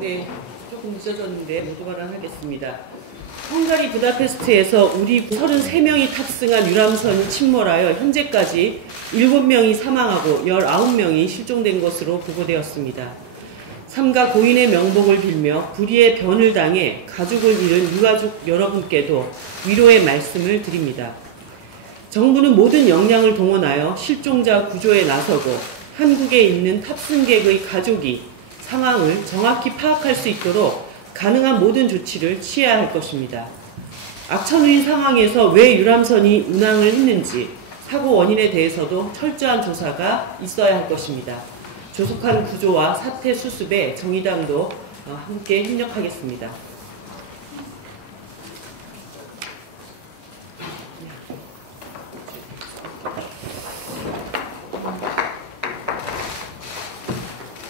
네, 조금 늦어졌는데 모두 발언하겠습니다. 헝가리 부다페스트에서 우리 33명이 탑승한 유람선이 침몰하여 현재까지 7명이 사망하고 19명이 실종된 것으로 보고되었습니다. 삼가 고인의 명복을 빌며 불의의 변을 당해 가족을 잃은 유가족 여러분께도 위로의 말씀을 드립니다. 정부는 모든 역량을 동원하여 실종자 구조에 나서고 한국에 있는 탑승객의 가족이 상황을 정확히 파악할 수 있도록 가능한 모든 조치를 취해야 할 것입니다. 악천후인 상황에서 왜 유람선이 운항을 했는지 사고 원인에 대해서도 철저한 조사가 있어야 할 것입니다. 조속한 구조와 사태 수습에 정의당도 함께 협력하겠습니다.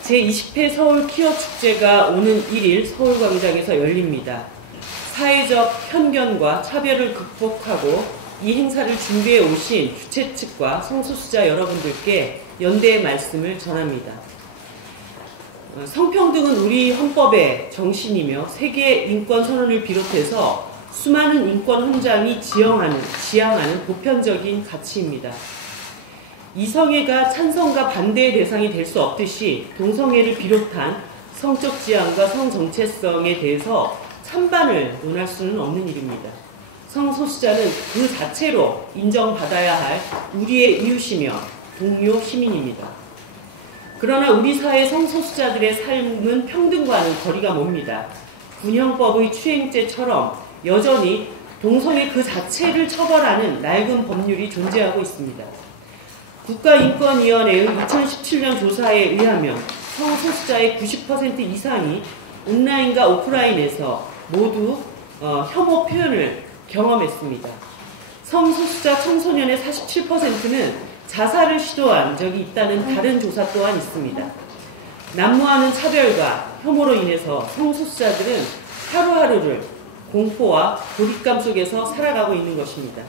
제20회 서울 키어 축제가 오는 1일 서울광장에서 열립니다. 사회적 편견과 차별을 극복하고 이 행사를 준비해 오신 주최 측과 성소수자 여러분들께 연대의 말씀을 전합니다. 성평등은 우리 헌법의 정신이며 세계 인권 선언을 비롯해서 수많은 인권 헌장이 지향하는 보편적인 가치입니다. 이성애가 찬성과 반대의 대상이 될 수 없듯이 동성애를 비롯한 성적 지향과 성정체성에 대해서 찬반을 논할 수는 없는 일입니다. 성소수자는 그 자체로 인정받아야 할 우리의 이웃이며 동료 시민입니다. 그러나 우리 사회 성소수자들의 삶은 평등과는 거리가 멉니다. 군형법의 추행죄처럼 여전히 동성애 그 자체를 처벌하는 낡은 법률이 존재하고 있습니다. 국가인권위원회의 2017년 조사에 의하면 성소수자의 90% 이상이 온라인과 오프라인에서 모두 혐오 표현을 경험했습니다. 성소수자 청소년의 47%는 자살을 시도한 적이 있다는 다른 조사 또한 있습니다. 난무하는 차별과 혐오로 인해서 성소수자들은 하루하루를 공포와 고립감 속에서 살아가고 있는 것입니다.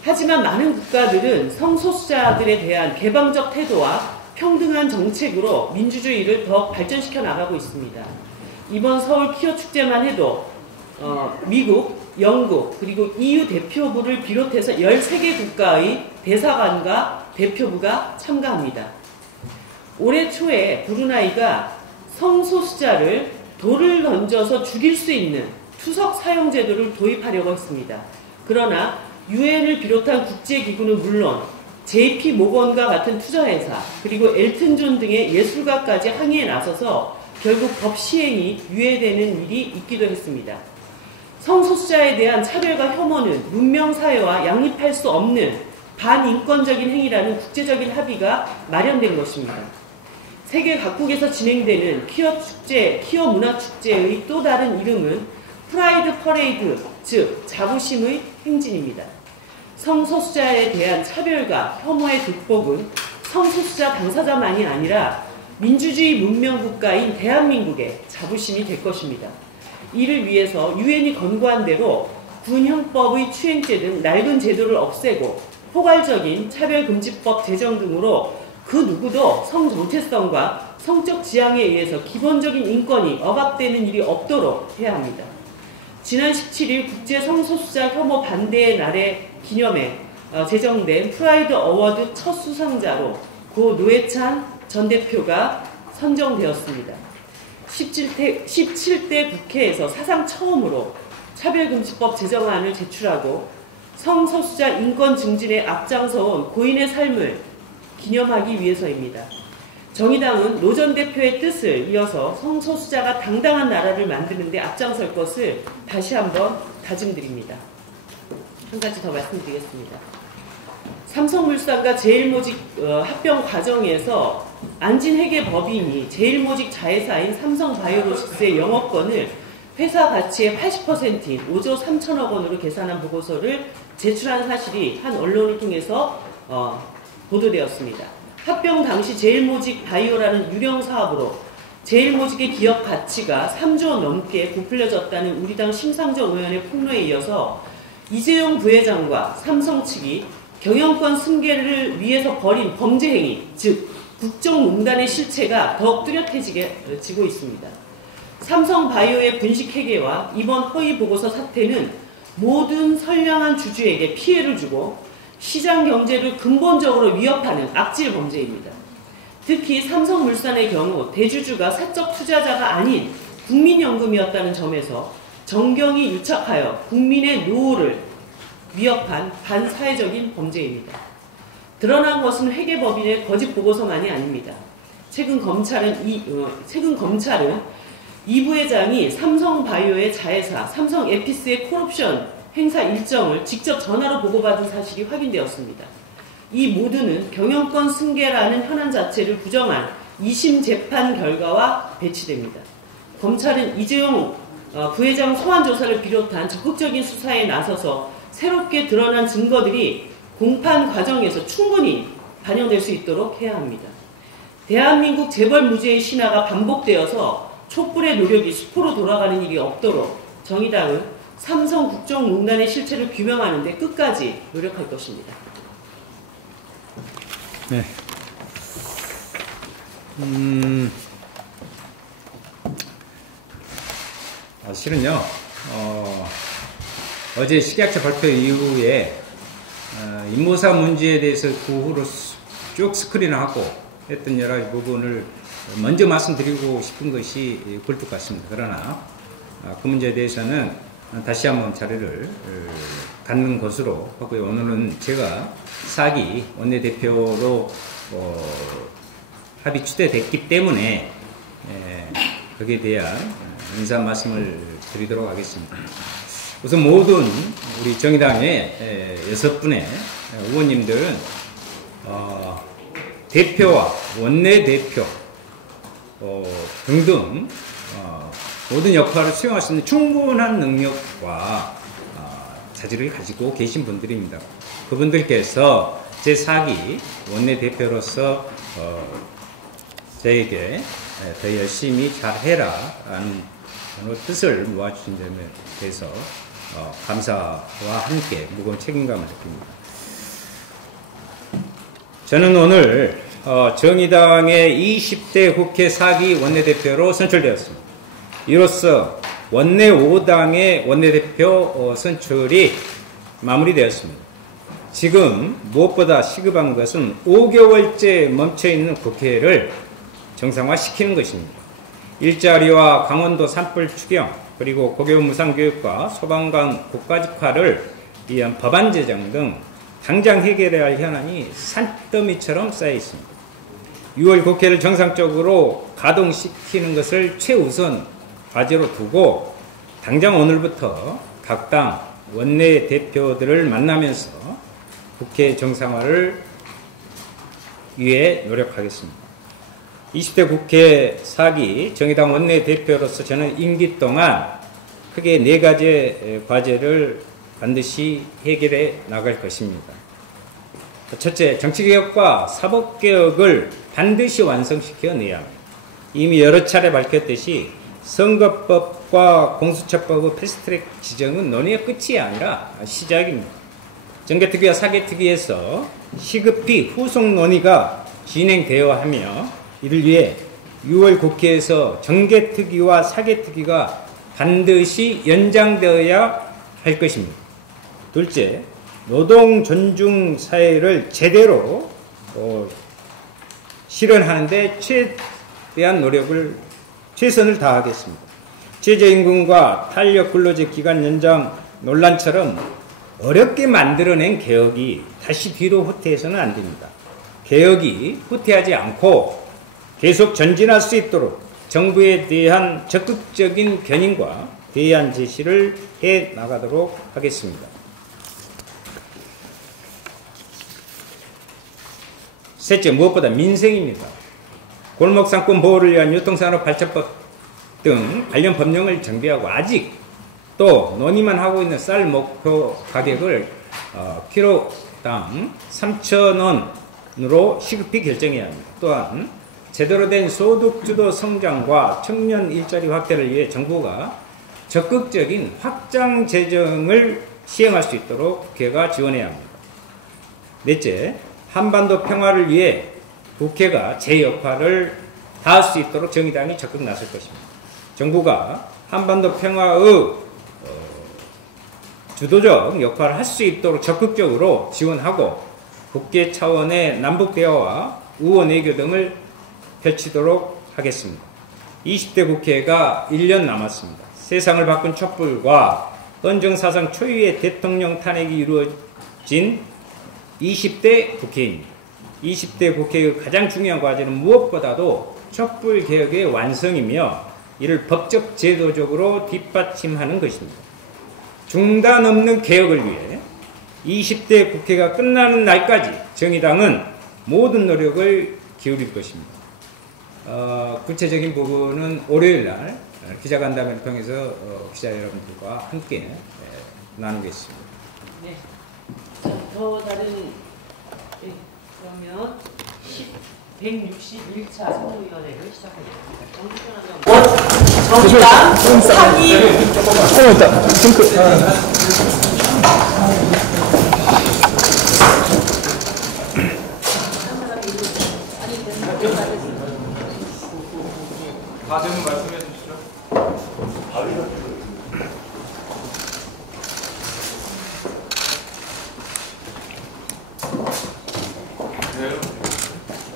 하지만 많은 국가들은 성소수자들에 대한 개방적 태도와 평등한 정책으로 민주주의를 더 발전시켜 나가고 있습니다. 이번 서울 키어 축제만 해도 미국, 영국, 그리고 EU 대표부를 비롯해서 13개 국가의 대사관과 대표부가 참가합니다. 올해 초에 브루나이가 성소수자를 돌을 던져서 죽일 수 있는 투석 사형 제도를 도입하려고 했습니다. 그러나 유엔을 비롯한 국제기구는 물론 JP 모건과 같은 투자회사 그리고 엘튼 존 등의 예술가까지 항의에 나서서 결국 법 시행이 유예되는 일이 있기도 했습니다. 성소수자에 대한 차별과 혐오는 문명사회와 양립할 수 없는 반인권적인 행위라는 국제적인 합의가 마련된 것입니다. 세계 각국에서 진행되는 키어 문화축제의 또 다른 이름은 프라이드 퍼레이드, 즉 자부심의 행진입니다. 성소수자에 대한 차별과 혐오의 극복은 성소수자 당사자만이 아니라 민주주의 문명국가인 대한민국의 자부심이 될 것입니다. 이를 위해서 유엔이 권고한 대로 군형법의 추행죄 등 낡은 제도를 없애고 포괄적인 차별금지법 제정 등으로 그 누구도 성정체성과 성적 지향에 의해서 기본적인 인권이 억압되는 일이 없도록 해야 합니다. 지난 17일 국제성소수자 혐오 반대의 날에 기념해 제정된 프라이드 어워드 첫 수상자로 고 노회찬 전 대표가 선정되었습니다. 17대 국회에서 사상 처음으로 차별금지법 제정안을 제출하고 성소수자 인권 증진에 앞장서온 고인의 삶을 기념하기 위해서입니다. 정의당은 노 전 대표의 뜻을 이어서 성소수자가 당당한 나라를 만드는 데 앞장설 것을 다시 한번 다짐드립니다. 한 가지 더 말씀드리겠습니다. 삼성물산과 제일모직 합병 과정에서 안진회계 법인이 제일모직 자회사인 삼성바이오로직스의 영업권을 회사 가치의 80%인 5조 3천억 원으로 계산한 보고서를 제출한 사실이 한 언론을 통해서 보도되었습니다. 합병 당시 제일모직 바이오라는 유령 사업으로 제일모직의 기업 가치가 3조 원 넘게 부풀려졌다는 우리 당 심상정 의원의 폭로에 이어서 이재용 부회장과 삼성 측이 경영권 승계를 위해서 벌인 범죄 행위, 즉 국정농단의 실체가 더욱 뚜렷해지고 있습니다. 삼성바이오의 분식회계와 이번 허위보고서 사태는 모든 선량한 주주에게 피해를 주고 시장 경제를 근본적으로 위협하는 악질 범죄입니다. 특히 삼성물산의 경우 대주주가 사적 투자자가 아닌 국민연금이었다는 점에서 정경이 유착하여 국민의 노후를 위협한 반사회적인 범죄입니다. 드러난 것은 회계법인의 거짓 보고서만이 아닙니다. 최근 검찰은 이 부회장이 삼성바이오의 자회사 삼성에피스의 콜옵션 행사 일정을 직접 전화로 보고받은 사실이 확인되었습니다. 이 모두는 경영권 승계라는 현안 자체를 부정한 2심 재판 결과와 배치됩니다. 검찰은 이재용 부회장 소환 조사를 비롯한 적극적인 수사에 나서서 새롭게 드러난 증거들이 공판 과정에서 충분히 반영될 수 있도록 해야 합니다. 대한민국 재벌 무죄의 신화가 반복되어서 촛불의 노력이 수포로 돌아가는 일이 없도록 정의당은 삼성 국정농단의 실체를 규명하는 데 끝까지 노력할 것입니다. 네. 실은요, 어제 식약처 발표 이후에 임모사 문제에 대해서 그 후로 쭉 스크린하고 했던 여러 가지 부분을 먼저 말씀드리고 싶은 것이 굴뚝 같습니다. 그러나 그 문제에 대해서는 다시 한번 자료를 갖는 것으로 하고요. 오늘은 제가 4기 원내대표로 합의 추대됐기 때문에 거기에 대한 인사 말씀을 드리도록 하겠습니다. 우선 모든 우리 정의당의 6분의 의원님들은 대표와 원내대표 등등 모든 역할을 수행할 수 있는 충분한 능력과 자질을 가지고 계신 분들입니다. 그분들께서 제4기 원내대표로서 저에게 더 열심히 잘해라 라는 뜻을 모아주신 점에 대해서 감사와 함께 무거운 책임감을 느낍니다. 저는 오늘 정의당의 20대 국회 4기 원내대표로 선출되었습니다. 이로써 원내 5당의 원내대표 선출이 마무리되었습니다. 지금 무엇보다 시급한 것은 5개월째 멈춰있는 국회를 정상화시키는 것입니다. 일자리와 강원도 산불 추경, 그리고 고교 무상교육과 소방관 국가직화를 위한 법안 제정 등 당장 해결해야 할 현안이 산더미처럼 쌓여 있습니다. 6월 국회를 정상적으로 가동시키는 것을 최우선 과제로 두고 당장 오늘부터 각 당 원내대표들을 만나면서 국회 정상화를 위해 노력하겠습니다. 20대 국회 4기 정의당 원내대표로서 저는 임기 동안 크게 4가지 과제를 반드시 해결해 나갈 것입니다. 첫째, 정치개혁과 사법개혁을 반드시 완성시켜내야 합니다. 이미 여러 차례 밝혔듯이 선거법과 공수처법의 패스트트랙 지정은 논의의 끝이 아니라 시작입니다. 정개특위와 사개특위에서 시급히 후속 논의가 진행되어야 하며 이를 위해 6월 국회에서 정개특위와 사개특위가 반드시 연장되어야 할 것입니다. 둘째, 노동 존중 사회를 제대로 실현하는 데 최대한 최선을 다하겠습니다. 최저임금과 탄력 근로제 기간 연장 논란처럼 어렵게 만들어낸 개혁이 다시 뒤로 후퇴해서는 안 됩니다. 개혁이 후퇴하지 않고 계속 전진할 수 있도록 정부에 대한 적극적인 견인과 대안 제시를 해 나가도록 하겠습니다. 셋째, 무엇보다 민생입니다. 골목상권 보호를 위한 유통산업 발전법 등 관련 법령을 정비하고 아직 또 논의만 하고 있는 쌀 목표 가격을 키로당 3,000원으로 시급히 결정해야 합니다. 또한 제대로 된 소득주도 성장과 청년 일자리 확대를 위해 정부가 적극적인 확장 재정을 시행할 수 있도록 국회가 지원해야 합니다. 넷째, 한반도 평화를 위해 국회가 제 역할을 다할 수 있도록 정의당이 적극 나설 것입니다. 정부가 한반도 평화의 주도적 역할을 할 수 있도록 적극적으로 지원하고 국제 차원의 남북 대화와 우호 외교 등을 펼치도록 하겠습니다. 20대 국회가 1년 남았습니다. 세상을 바꾼 촛불과 헌정사상 초유의 대통령 탄핵이 이루어진 20대 국회입니다. 20대 국회의 가장 중요한 과제는 무엇보다도 촛불 개혁의 완성이며 이를 법적 제도적으로 뒷받침하는 것입니다. 중단 없는 개혁을 위해 20대 국회가 끝나는 날까지 정의당은 모든 노력을 기울일 것입니다. 구체적인 부분은 월요일날 기자간담회를 통해서 기자 여러분들과 함께 나누겠습니다. 네. 자, 더 다른 그러면 161차 상무위원회를 시작하겠습니다. 정당 사기 조금만 있다. 싱크. 과제는 말씀해 주시죠. 네,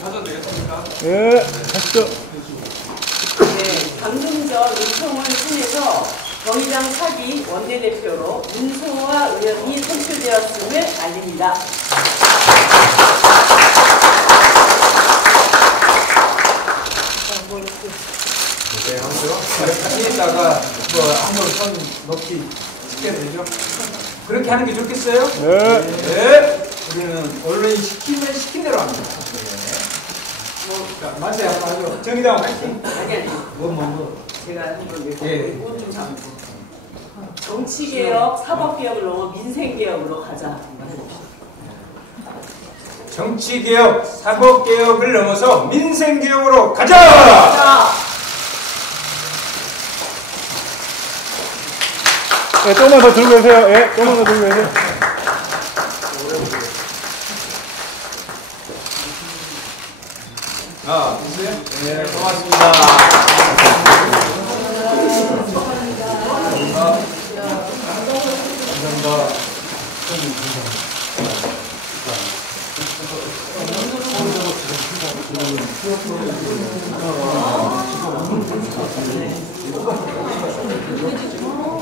하셔도 되겠습니까? 예, 하시죠. 네, 방금 전 의총을 통해서 정의당 사기 원내대표로 문소화 의원이 선출되었음을 알립니다. 네, 하죠. 여기다가 한번 손 놓기 쉽게 되죠. 그렇게 하는 게 좋겠어요? 네. 네. 우리는 언론이 시키면 시킨 대로 합니다. 자, 맞아요. 하죠. 정의당 화이팅. 아니. 제가 한번 예. 꽃좀 잡고. 정치개혁, 사법개혁을 넘어 민생개혁으로 가자. 정치개혁, 사법개혁을 넘어서 민생개혁으로 가자! 자, 예, 조금만 더 들고 계세요. 예, 조금만 더 들고 계세요. 됐어요? 네, 고맙습니다. 감사합니다.